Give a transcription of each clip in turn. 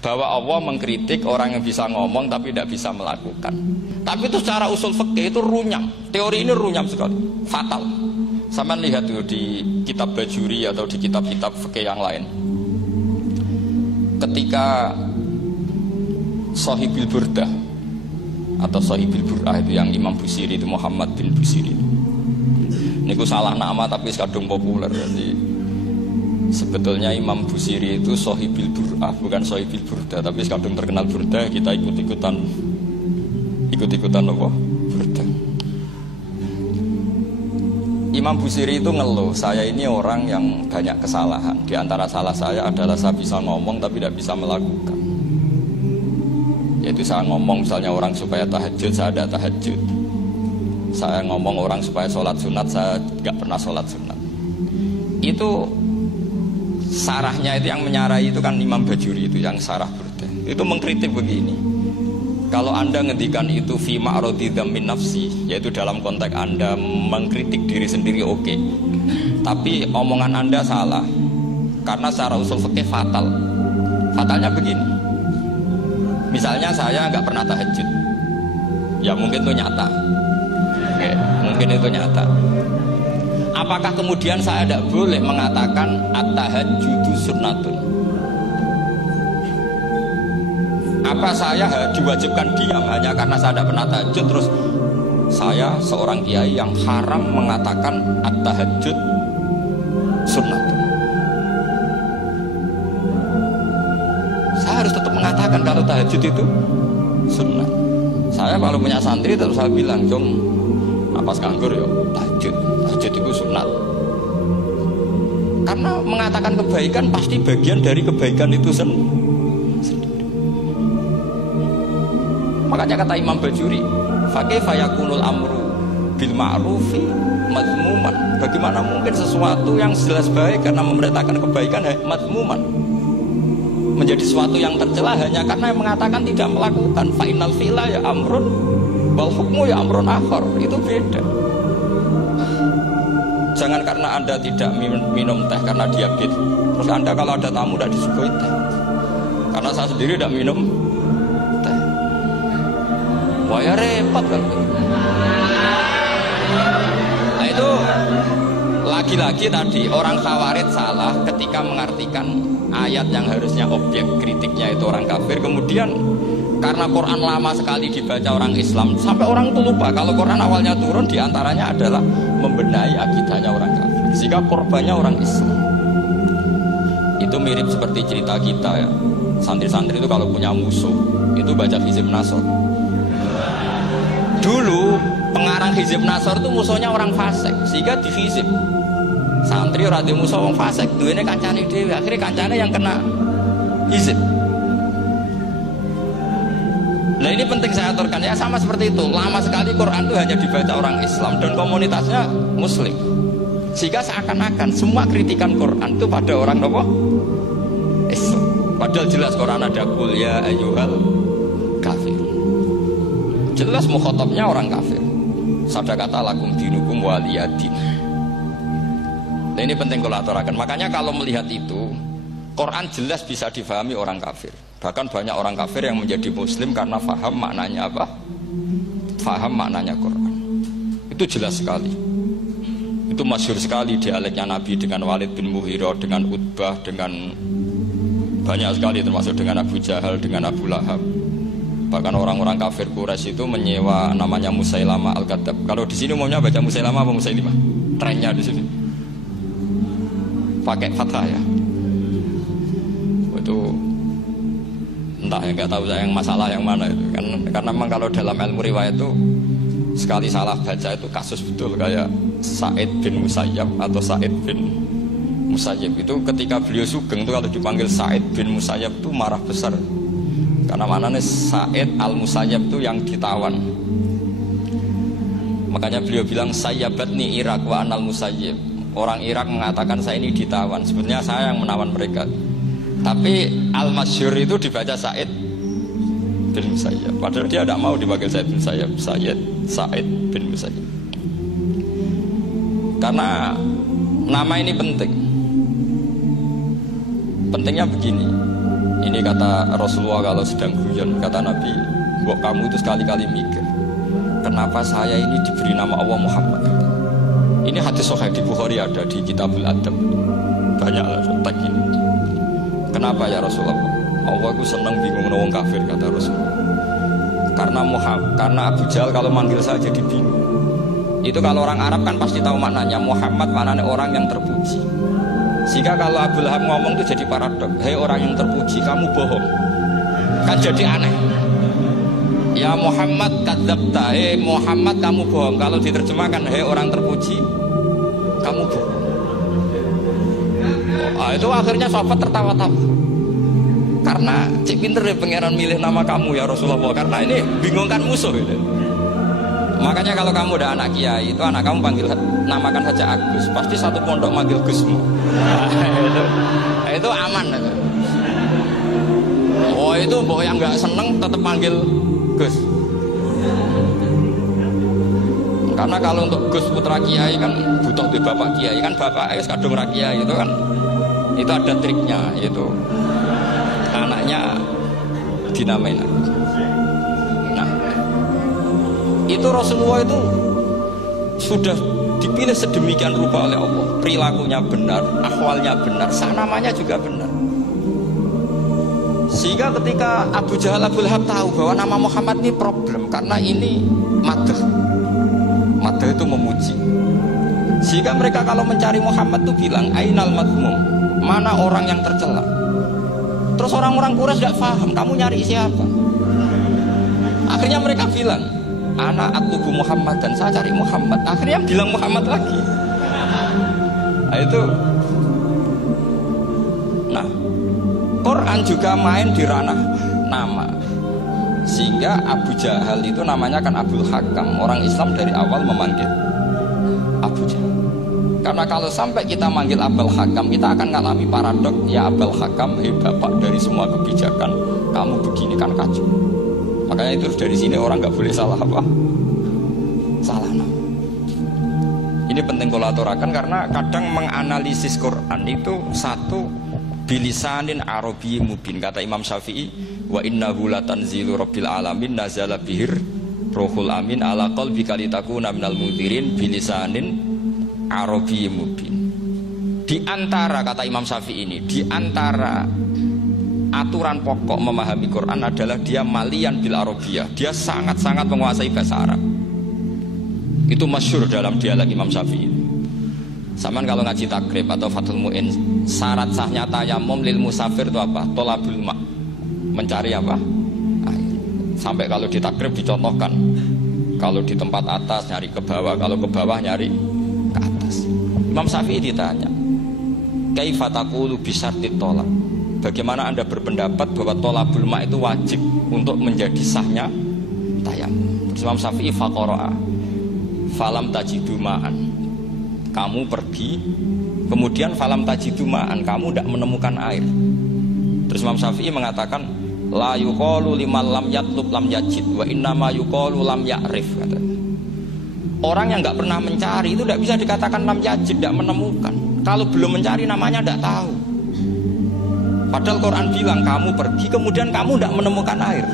bahwa Allah mengkritik orang yang bisa ngomong tapi tidak bisa melakukan. Tapi itu secara usul fikih itu runyam. Teori ini runyam sekali, fatal. Sama lihat tuh di kitab Bajuri atau di kitab-kitab fikih yang lain. Ketika Shahibil Burdah atau Shahibil Bur'ah itu yang Imam Busiri itu Muhammad bin Busiri. Niku salah nama tapi kadung populer. Jadi sebetulnya Imam Busiri itu Shahibil Bur'ah bukan Shahibil Burdah, tapi kadung terkenal Burdah, kita ikut-ikutan apa? Burdah. Imam Busiri itu ngeluh, saya ini orang yang banyak kesalahan. Di antara salah saya adalah saya bisa ngomong tapi tidak bisa melakukan. Yaitu saya ngomong misalnya orang supaya tahajud, saya ada tahajud. Saya ngomong orang supaya sholat sunat, saya tidak pernah sholat sunat. Itu sarahnya itu yang menyarai itu kan Imam Bajuri itu yang sarah Burdah. Itu mengkritik begini. Kalau Anda ngendikan itu fi ma'radi dzammin nafsi, yaitu dalam konteks Anda mengkritik diri sendiri oke. Tapi omongan Anda salah. Karena secara usul fikih fatal. Fatalnya begini. Misalnya saya nggak pernah tahajud. Ya mungkin itu nyata. Oke, mungkin itu nyata. Apakah kemudian saya tidak boleh mengatakan at-tahajjudu sunnatun? Apa saya diwajibkan diam hanya karena saya tidak pernah tahajud terus saya seorang kiai yang haram mengatakan at-tahajjud sunnatun? Saya harus tetap mengatakan kalau tahajud itu sunnah. Saya kalau punya santri terus saya bilang, "Jom, napas nganggur yo, tahajud itu sunat." Karena mengatakan kebaikan pasti bagian dari kebaikan itu sendiri. Makanya kata Imam Bajuri, fa kaifa yakunul amru bil ma'rufi madmuman. Bagaimana mungkin sesuatu yang jelas baik karena memerintahkan kebaikan madmuman menjadi sesuatu yang tercela hanya karena mengatakan tidak melakukan. Fa innal fi'la ya amrun wal hukmu ya amrun akhar. Itu beda. Jangan karena Anda tidak minum teh karena diabetes, terus Anda kalau ada tamu tidak disuguhi teh. Karena saya sendiri tidak minum teh. Wah ya repot kan. Nah itu lagi-lagi tadi orang Khawarij salah ketika mengartikan ayat yang harusnya objek kritiknya itu orang kafir, kemudian karena Quran lama sekali dibaca orang Islam sampai orang itu lupa kalau Quran awalnya turun diantaranya adalah membenahi akidahnya orang kafir, sehingga korbannya orang Islam. Itu mirip seperti cerita kita ya, santri-santri itu kalau punya musuh itu baca Hizib Nasr. Dulu pengarang Hizib Nasr itu musuhnya orang fasik, sehingga dihizib. Santri ora di musuh wong fasik, duwene kancane dhewe, akhirnya kancane yang kena hizib. Nah ini penting saya aturkan ya, sama seperti itu. Lama sekali Quran itu hanya dibaca orang Islam dan komunitasnya Muslim, sehingga seakan-akan semua kritikan Quran itu pada orang apa? Islam. Padahal jelas Quran ada kul ya ayyuhal kafir. Jelas mukhatabnya orang kafir. Sadaqata lakum dinukum waliyadin. Nah ini penting kalau aturakan. Makanya kalau melihat itu, Quran jelas bisa difahami orang kafir. Bahkan banyak orang kafir yang menjadi muslim karena faham maknanya apa? Faham maknanya Quran. Itu jelas sekali. Itu masyhur sekali dialeknya Nabi dengan Walid bin Mughirah, dengan Utbah, dengan banyak sekali termasuk dengan Abu Jahal, dengan Abu Lahab. Bahkan orang-orang kafir Quraisy itu menyewa namanya Musailamah Al-Kadzab. Kalau di sini umumnya baca Musailamah apa Musailimah? Trennya di sini pakai fathah ya. Itu entah ya, nggak tahu saya yang masalah yang mana itu. Karena memang kalau dalam ilmu riwayat itu sekali salah baca itu kasus betul, kayak Sa'id bin Musayyab atau Sa'id bin Musayyib itu ketika beliau sugeng itu kalau dipanggil Sa'id bin Musayyab itu marah besar. Karena maknanya Sa'id al-Musayyab itu yang ditawan. Makanya beliau bilang sayyabatni Irak wa anal Musayyib. Orang Irak mengatakan saya ini ditawan, sebenarnya saya yang menawan mereka. Tapi al-Masyhur itu dibaca Sa'id bin Musayyab. Padahal dia tidak mau dipanggil Sa'id bin Musayyab, Sa'id bin Musayyab. Karena nama ini penting. Pentingnya begini. Ini kata Rasulullah kalau sedang guyon, kata Nabi, "Mbok kamu itu sekali-kali mikir, kenapa saya ini diberi nama Allah Muhammad?" Ini hadis sahih di Bukhari, ada di Kitabul Adab. Banyak tag ini. Kenapa ya Rasulullah? Allah itu senang bingung wong kafir, kata Rasulullah. Karena Abu Jahal kalau manggil saya jadi bingung. Itu kalau orang Arab kan pasti tahu maknanya. Muhammad maknanya orang yang terpuji. Sehingga kalau Abu Lahab ngomong itu jadi paradok. Hei orang yang terpuji, kamu bohong. Kan jadi aneh. Ya Muhammad kadzabta, hei Muhammad kamu bohong. Kalau diterjemahkan, hei orang terpuji, kamu bohong. Itu akhirnya sahabat tertawa-tawa. Karena cik pinter ya pangeran milih nama kamu ya Rasulullah. Karena ini bingungkan musuh gitu. Makanya kalau kamu udah anak kiai, itu anak kamu panggil, namakan saja Agus. Pasti satu pondok manggil Gusmu. Itu aman itu. Oh itu boh yang nggak seneng tetap panggil Gus. Karena kalau untuk Gus putra kiai kan butuh di bapak kiai, kan bapak kadung ra kiai itu kan, itu ada triknya, itu anaknya dinamain. Nah, itu Rasulullah itu sudah dipilih sedemikian rupa oleh Allah, perilakunya benar, ahwalnya benar, namanya juga benar. Sehingga ketika Abu Jahal, Abu Lahab tahu bahwa nama Muhammad ini problem, karena ini madah itu memuji. Sehingga mereka kalau mencari Muhammad itu bilang ainal madmum, mana orang yang tercela. Terus orang-orang Quraisy tidak paham kamu nyari siapa. Akhirnya mereka bilang ana atlubu Muhammad, dan saya cari Muhammad. Akhirnya bilang Muhammad lagi. Nah itu. Nah, Quran juga main di ranah nama. Sehingga Abu Jahal itu namanya kan Abul Hakam. Orang Islam dari awal memanggil Abu Jahal. Karena kalau sampai kita manggil Abul Hakam, kita akan ngalami paradok. Ya Abul Hakam, hei bapak dari semua kebijakan, kamu begini kan kacau. Makanya itu dari sini orang nggak boleh salah apa? Salah nama. Ini penting kalau aturakan, karena kadang menganalisis Quran itu satu bilisanin Arabi mubin. Kata Imam Syafi'i, wa innahu latanzilu rabbil alamin nazala bihir rohul amin ala qalbika litakuna minal mudhirin bilisanin Arabi mubin. Di antara, kata Imam Syafi'i ini, di antara aturan pokok memahami Quran adalah dia malian bil arabiyah. Dia sangat-sangat menguasai bahasa Arab. Itu masyhur dalam dialog Imam Syafi'i. Saman kalau ngaji takrib atau Fathul Mu'in, syarat sahnya tayamum lil musafir itu apa? Tolabul ma', mencari apa? Air. Sampai kalau di takrib dicontohkan, kalau di tempat atas nyari ke bawah, kalau ke bawah nyari ke atas. Imam Syafi'i ditanya, kaifa taqulu bi syartit tolab? Bagaimana Anda berpendapat bahwa tolabul ma' itu wajib untuk menjadi sahnya tayamum? Imam Syafi'i faqara'a falam tajidu ma'an. Kamu pergi, kemudian falam tajidu ma'an, kamu tidak menemukan air. Terus Imam Syafi'i mengatakan la yuqalu liman lam yatlub lam yajid wa innama yuqalu lam ya'rif. Orang yang nggak pernah mencari itu tidak bisa dikatakan lam yajid, tidak menemukan. Kalau belum mencari namanya tidak tahu. Padahal Quran bilang kamu pergi, kemudian kamu tidak menemukan air.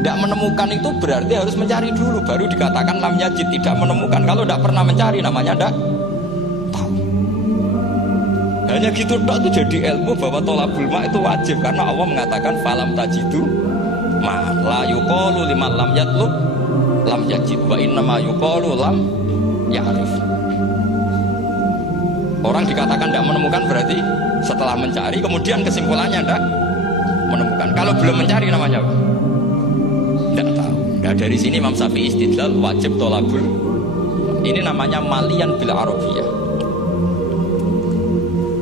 Tidak menemukan itu berarti harus mencari dulu, baru dikatakan lam yajid, tidak menemukan. Kalau tidak pernah mencari namanya tidak tahu. Hanya gitu tok itu jadi ilmu bahwa tolabul ma' itu wajib, karena Allah mengatakan falam tajidu ma la yuqalu liman lam yatlub lam yajid wa innama yuqalu lam ya'rif. Orang dikatakan tidak menemukan berarti setelah mencari, kemudian kesimpulannya tidak menemukan. Kalau belum mencari namanya apa? Tidak tahu. Nah, dari sini Imam Syafi'i istidlal wajib tolabul. Ini namanya malian bil arabiyah.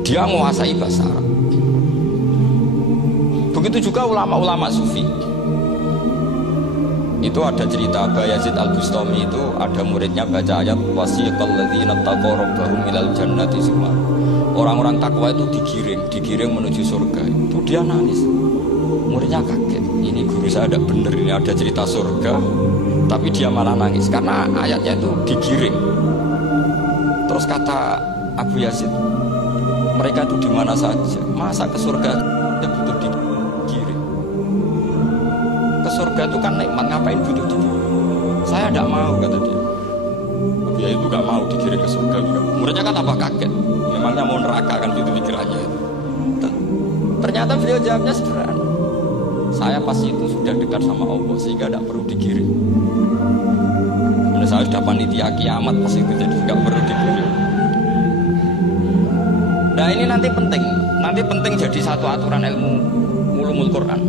Dia menguasai bahasa Arab. Begitu juga ulama-ulama sufi. Itu ada cerita Bayazid Al-Bustami, itu ada muridnya baca ayat wasiqal ladzina taqaw rabbahum ilal jannati zumar. Orang-orang takwa itu digiring menuju surga. Itu dia nangis. Muridnya kaget. Ini guru saya ada bener, ini ada cerita surga, tapi dia malah nangis karena ayatnya itu digiring. Terus kata Abu Yazid, mereka itu di mana saja, masa ke surga butuh digiring? surga itu kan nikmat, ngapain butuh digiring? Saya tidak mau, kata dia. Ya itu gak mau digiring ke surga juga. Muridnya kan tambah kaget. Memangnya mau neraka kan gitu pikirannya. Ternyata beliau jawabnya sederhana. Saya pas itu sudah dekat sama Allah sehingga tidak perlu digiring. Karena saya sudah panitia kiamat pas itu, jadi tidak perlu digiring. Nah ini nanti penting jadi satu aturan ilmu ulumul Quran.